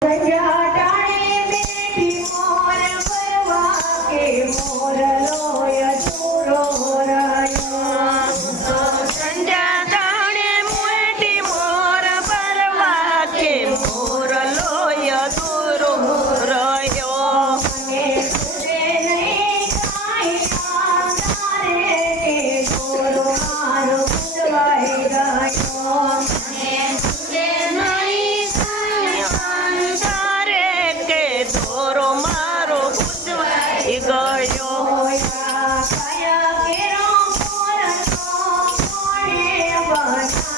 在家 કોણે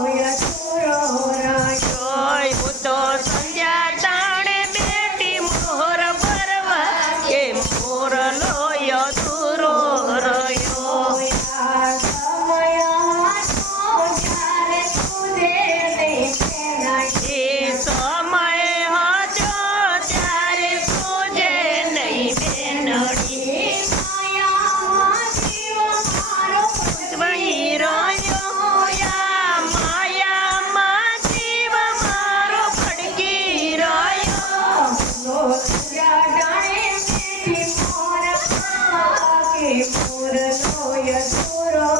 જોયું yes, oh yes, oh yes.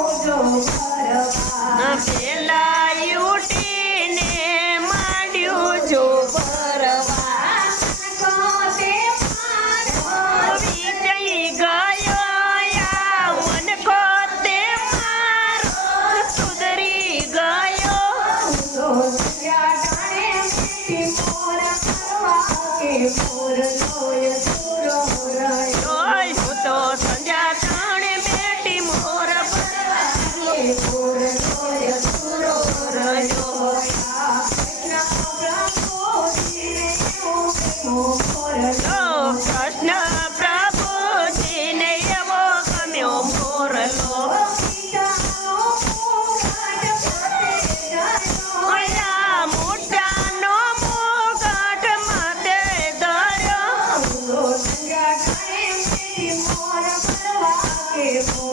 જોજો પરવા beautiful.